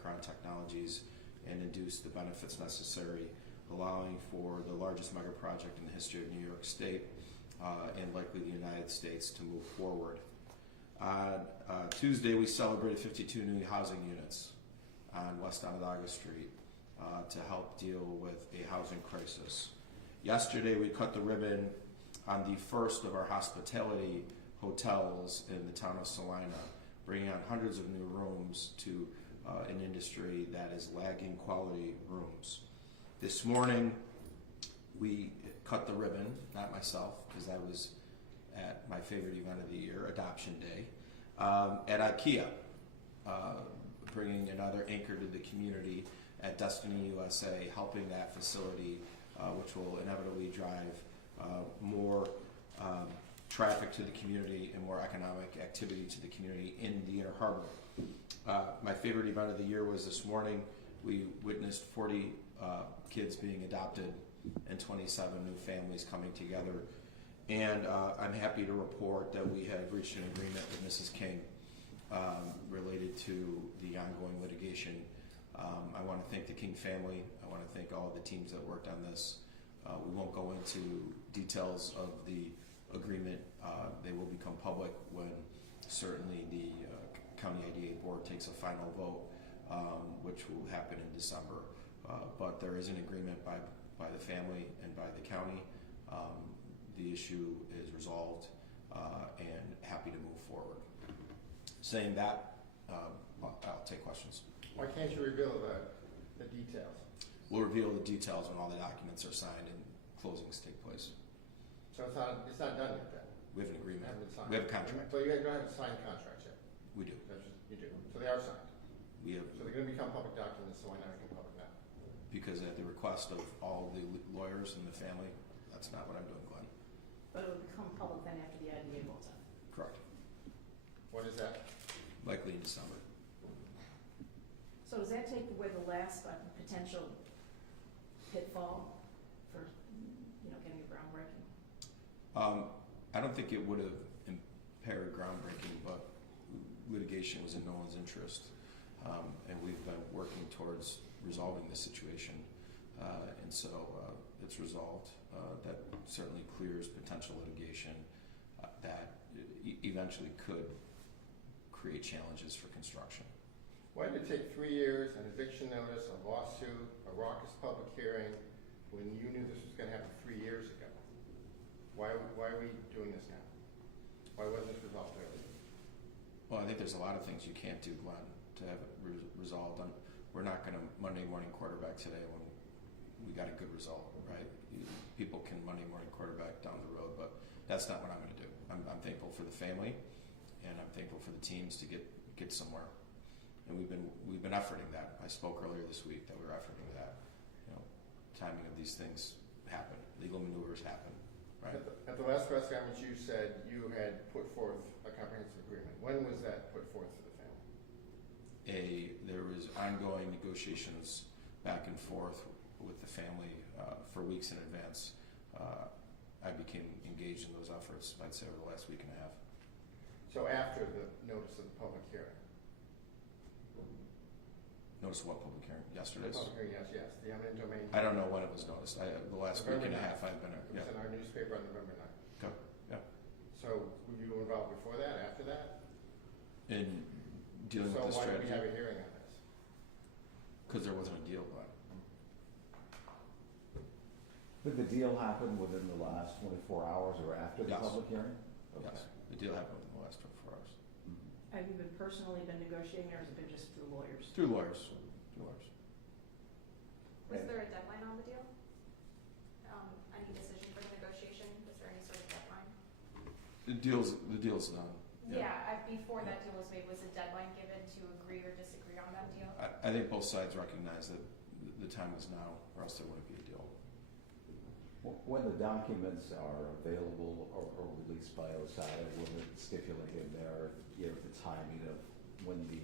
Micron technologies and induce the benefits necessary, allowing for the largest mega project in the history of New York State and likely the United States to move forward. On Tuesday, we celebrated 52 new housing units on West Onondaga Street to help deal with a housing crisis. Yesterday, we cut the ribbon on the first of our hospitality hotels in the town of Salina, bringing on hundreds of new rooms to an industry that is lagging quality rooms. This morning, we cut the ribbon, not myself, because I was at my favorite event of the year, Adoption Day, at IKEA, bringing another anchor to the community at Destiny USA, helping that facility, which will inevitably drive more traffic to the community and more economic activity to the community in the Inner Harbor. My favorite event of the year was this morning. We witnessed 40 kids being adopted and 27 new families coming together. And I'm happy to report that we have reached an agreement with Mrs. King related to the ongoing litigation. I want to thank the King family. I want to thank all of the teams that worked on this. We won't go into details of the agreement. They will become public when certainly the County IDA Board takes a final vote, which will happen in December. But there is an agreement by the family and by the county. The issue is resolved and happy to move forward. Saying that, I'll take questions. Why can't you reveal the details? We'll reveal the details when all the documents are signed and closings take place. So it's not done yet then? We have an agreement. It hasn't been signed. We have a contract. But you don't have signed contracts yet? We do. You do. So they are signed? We have. So they're going to become public documents, so why not become public now? Because at the request of all the lawyers and the family, that's not what I'm doing, Glenn. But it will become public then after the IDA votes on it. Correct. When is that? Likely in December. So does that take away the last potential pitfall for, getting a groundbreaking? I don't think it would have impaired groundbreaking, but litigation was in no one's interest. And we've been working towards resolving the situation. And so it's resolved. That certainly clears potential litigation that eventually could create challenges for construction. Why did it take 3 years, an eviction notice, a lawsuit, a raucous public hearing, when you knew this was going to happen 3 years ago? Why are we doing this now? Why wasn't this resolved earlier? Well, I think there's a lot of things you can't do, Glenn, to have it resolved. We're not going to Monday morning quarterback today when we got a good result, right? People can Monday morning quarterback down the road, but that's not what I'm going to do. I'm thankful for the family, and I'm thankful for the teams to get somewhere. And we've been efforting that. I spoke earlier this week that we're efforting that. Timing of these things happen. Legal maneuvers happen, right? At the last press conference, you said you had put forth a comprehensive agreement. When was that put forth to the family? There was ongoing negotiations back and forth with the family for weeks in advance. I became engaged in those efforts, I'd say, over the last week and a half. So after the notice of the public hearing? Notice what public hearing? Yesterday's? Public hearing, yes. The eminent domain. I don't know when it was noticed. The last week and a half I've been. It was in our newspaper on November 9th. Okay. Yeah. So were you involved before that, after that? In dealing with this So why strategy. did we have a hearing on this? Because there wasn't a deal, but. Did the deal happen within the last 24 hours or after the Yes. public hearing? Okay. Yes, the deal happened within the last 24 hours. Have you been personally negotiating, or has it been just through lawyers? Through lawyers. Was there a deadline on the deal? Any decision for the negotiation? Was there any sort of deadline? The deal's done. Yeah, before that deal was made, was a deadline given to agree or disagree on that deal? I think both sides recognize that the time is now, or else there wouldn't be a deal. When the documents are available or released by Azalia, will it stipulate in there the timing of when the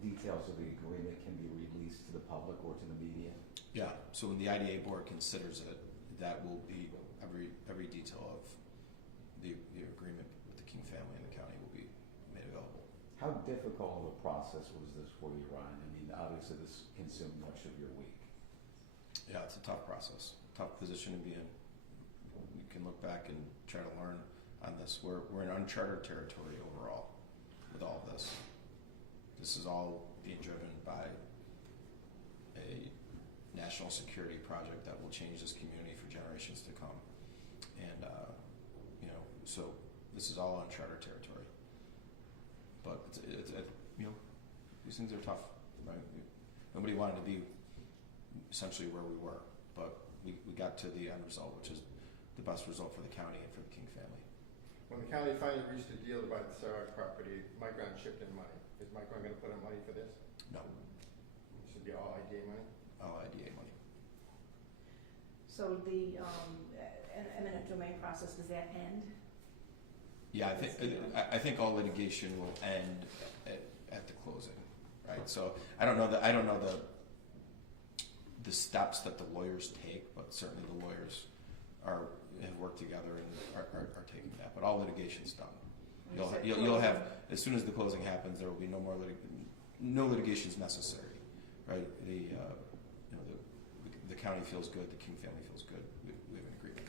details of the agreement can be released to the public or to the media? Yeah, so when the IDA board considers it, that will be every detail of the agreement with the King family and the county will be made available. How difficult of a process was this for you, Ryan? I mean, obviously this consumed much of your week. Yeah, it's a tough process, tough position to be in. We can look back and try to learn on this. We're in uncharted territory overall with all of this. This is all being driven by a national security project that will change this community for generations to come. And, so this is all uncharted territory. But it's these things are tough, right? Nobody wanted to be essentially where we were, but we got to the end result, which is the best result for the county and for the King family. When the county finally reached a deal to buy the Sarah property, Micron chipped in money. Is Micron going to put in money for this? No, It should be all IDA money? all IDA money. So the eminent domain process, does that end? Yeah, I think all litigation will end at the closing, right? So I don't know the steps that the lawyers take, but certainly the lawyers have worked together and are taking that. But all litigation's done. You'll have, as soon as the closing happens, there will be no more no litigation's necessary, right? The county feels good, the King family feels good. We have an agreement.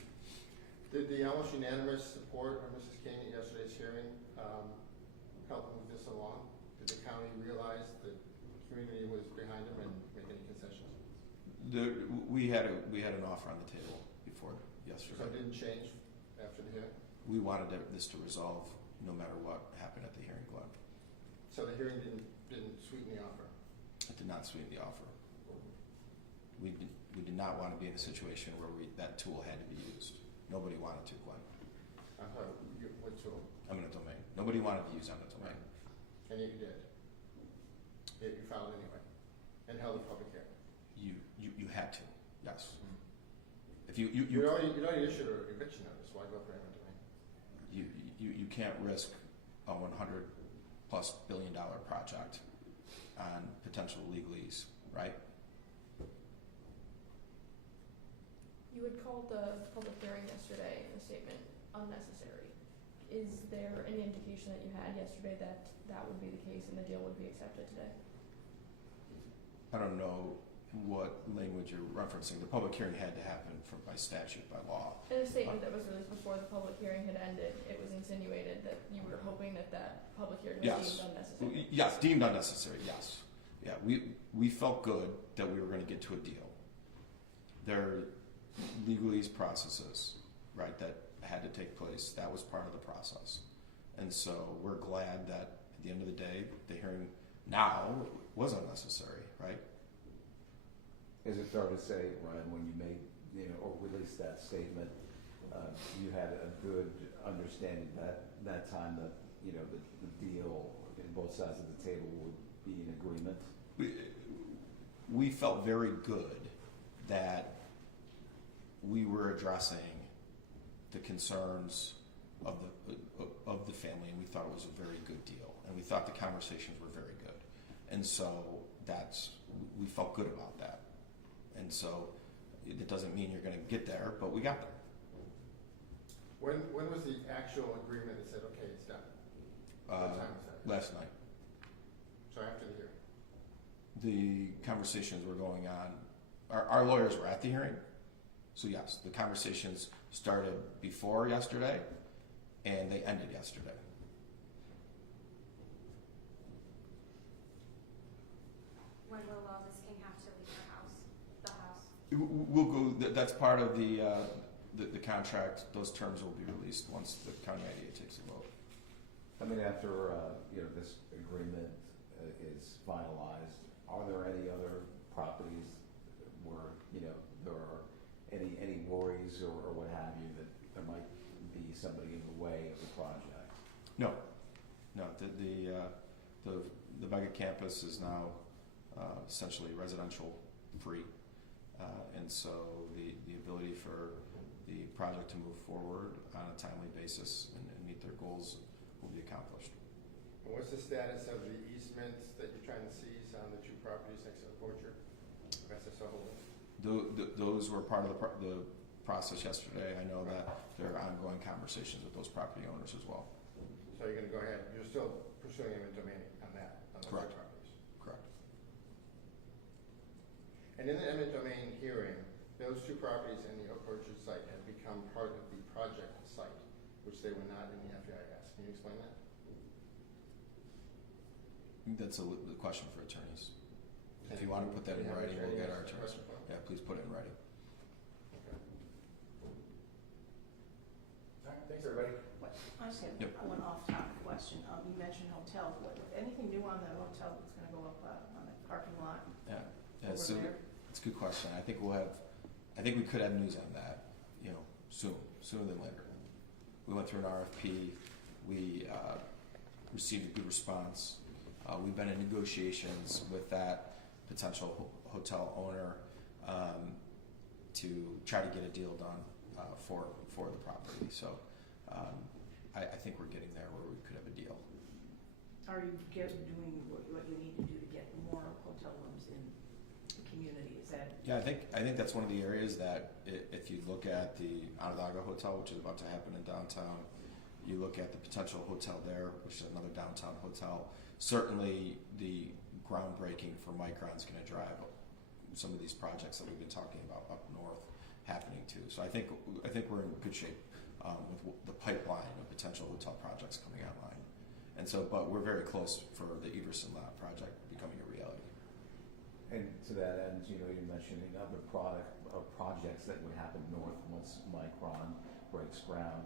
Did the almost unanimous support of Mrs. King at yesterday's hearing help move this along? Did the county realize that the community was behind them and make any concessions? We had an offer on the table before yesterday. So it didn't change after the hearing? We wanted this to resolve no matter what happened at the hearing, Glenn. So the hearing didn't sweeten the offer? It did not sweeten the offer. We did not want to be in a situation where that tool had to be used. Nobody wanted to, Glenn. I'm sorry, what tool? Eminent domain. Nobody wanted to use eminent domain. And yet you did. Yet you filed anyway and held a public hearing. You had to, yes. If You already issued an eviction notice. Why go for eminent domain? you can't risk a $100+ billion project on potential legalese, right? You had called the public hearing yesterday in a statement unnecessary. Is there any indication that you had yesterday that that would be the case and the deal would be accepted today? I don't know what language you're referencing. The public hearing had to happen by statute, by law. In a statement that was released before the public hearing had ended, it was insinuated that you were hoping that public hearing was Yes. deemed unnecessary. Yes, deemed unnecessary, yes. Yeah, we felt good that we were going to get to a deal. There are legalese processes, right, that had to take place. That was part of the process. And so we're glad that at the end of the day, the hearing now was unnecessary, right? Is it fair to say, Ryan, when you made, or released that statement, you had a good understanding that time that, the deal in both sides of the table would be in agreement? We felt very good that we were addressing the concerns of the family, and we thought it was a very good deal, and we thought the conversations were very good, and so we felt good about that, and so it doesn't mean you're going to get there, but we got there. When was the actual agreement that said, okay, it's done? What time was that? Last night. So after the hearing? The conversations were going on. Our lawyers were at the hearing, so yes, the conversations started before yesterday, and they ended yesterday. When will Ms. King have to leave the house? We'll go. That's part of the contract. Those terms will be released once the county IDA takes a vote. I mean, after, this agreement is finalized, are there any other properties where, there are any worries or what have you that there might be somebody in the way of the project? No. The mega campus is now essentially residential free, and so the ability for the project to move forward on a timely basis and meet their goals will be accomplished. And what's the status of the easements that you're trying to seize on the two properties next to the orchard? SSO Holdings? Those were part of the process yesterday. I know that there are ongoing conversations with those property owners as well. So you're gonna go ahead, you're still pursuing eminent domain on that, on those two Correct. properties? Correct. And in the eminent domain hearing, those two properties and the Oak Orchard site have become part of the project site, which they were not in the FEIS. Can you explain that? I think that's a question for attorneys. If you want to put that in Do you have an writing, we'll attorney get our answer the attorneys. question for us? Yeah, please put it in writing. Okay. All right, thanks, everybody. I just have Yep. one off-topic question. You mentioned hotels. Anything new on the hotel that's gonna go up on the parking lot Yeah. over So there? it's a good question. I think we could have news on that, sooner than later. We went through an RFP. We received a good response. We've been in negotiations with that potential hotel owner to try to get a deal done for the property. So I think we're getting there where we could have a deal. Are you doing what you need to do to get more hotel rooms in the community? Is that? Yeah, I think that's one of the areas that if you look at the Onondaga Hotel, which is about to happen in downtown, you look at the potential hotel there, which is another downtown hotel. Certainly, the groundbreaking for Micron is going to drive some of these projects that we've been talking about up north happening too. So I think we're in good shape with the pipeline of potential hotel projects coming online. And so, but we're very close for the Everson Lot project becoming a reality. And to that end, you're mentioning other projects that would happen north once Micron breaks ground.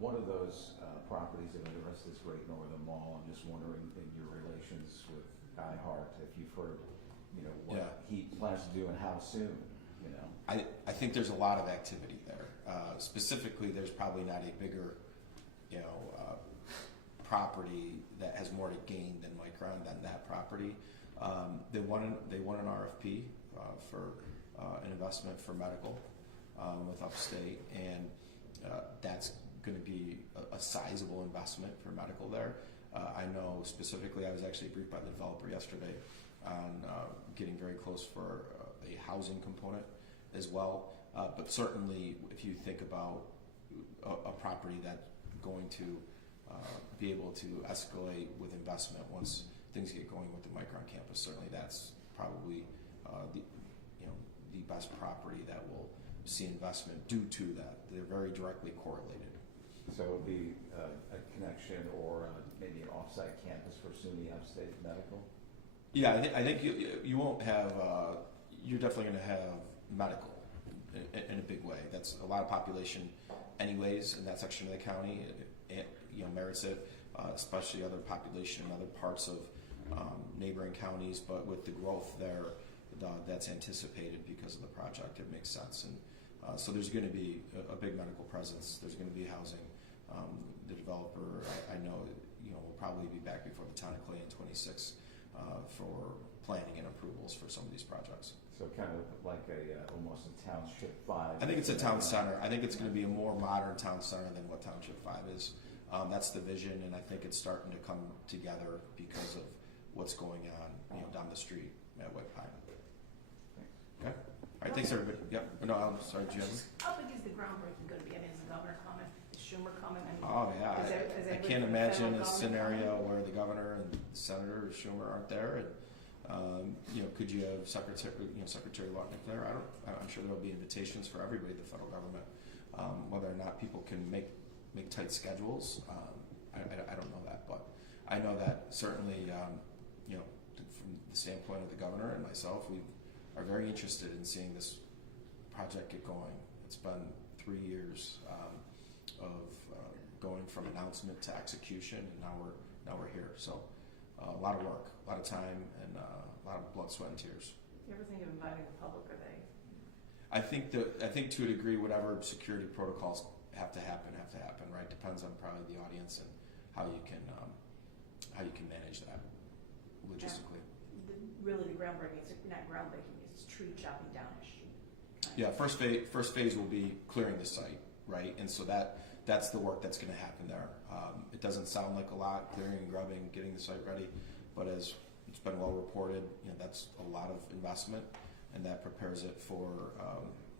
One of those properties of interest is Great Northern Mall. I'm just wondering, in your relations with Guy Hart, if you've heard, what he plans to do and how soon. I think there's a lot of activity there. Specifically, there's probably not a bigger, property that has more to gain than Micron than that property. They won an RFP for an investment for medical with Upstate, and that's going to be a sizable investment for medical there. I know specifically, I was actually briefed by the developer yesterday on getting very close for a housing component as well. But certainly, if you think about a property that's going to be able to escalate with investment once things get going with the Micron campus, certainly that's probably the best property that will see investment due to that. They're very directly correlated. So it would be a connection or maybe an off-site campus for SUNY Upstate Medical? Yeah, I think you won't have. You're definitely going to have medical in a big way. That's a lot of population, anyways, in that section of the county. It merits it, especially other population in other parts of neighboring counties. But with the growth there, that's anticipated because of the project. It makes sense, and so there's going to be a big medical presence. There's going to be housing. The developer, I know, will probably be back before the town of Clay in 26 for planning and approvals for some of these projects. So kind of like almost a Township 5. I think it's a town center. I think it's going to be a more modern town center than what Township 5 is. That's the vision, and I think it's starting to come together because of what's going on, down the street at White Pine. Okay. All right. Thanks, everybody. Yep. No, I'm sorry, Jim. How big is the groundbreaking going to be? I mean, is the governor coming? Is Schumer coming? Oh yeah. Is I everybody can't from the imagine federal a government scenario coming? where the governor and the senator or Schumer aren't there, and could you have Secretary Lutnick there? I'm sure there'll be invitations for everybody in the federal government. Whether or not people can make tight schedules, I don't know that, but I know that certainly, from the standpoint of the governor and myself, we are very interested in seeing this project get going. It's been 3 years of going from announcement to execution, and now we're here. So a lot of work, a lot of time, and a lot of blood, sweat, and tears. You ever think of inviting the public? Are they? I think to a degree, whatever security protocols have to happen, right? Depends on probably the audience and how you can manage that logistically. Really, the groundbreaking is not groundbreaking; it's tree chopping downish. Yeah, first phase will be clearing the site, right? And so that's the work that's going to happen there. It doesn't sound like a lot, clearing and grubbing, getting the site ready, but as it's been well reported, that's a lot of investment, and that prepares it for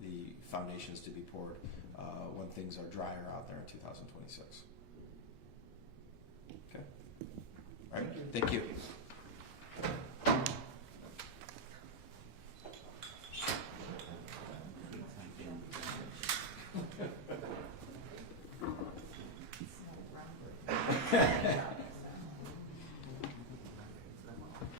the foundations to be poured when things are drier out there in 2026. All right, thank you. Small round bird.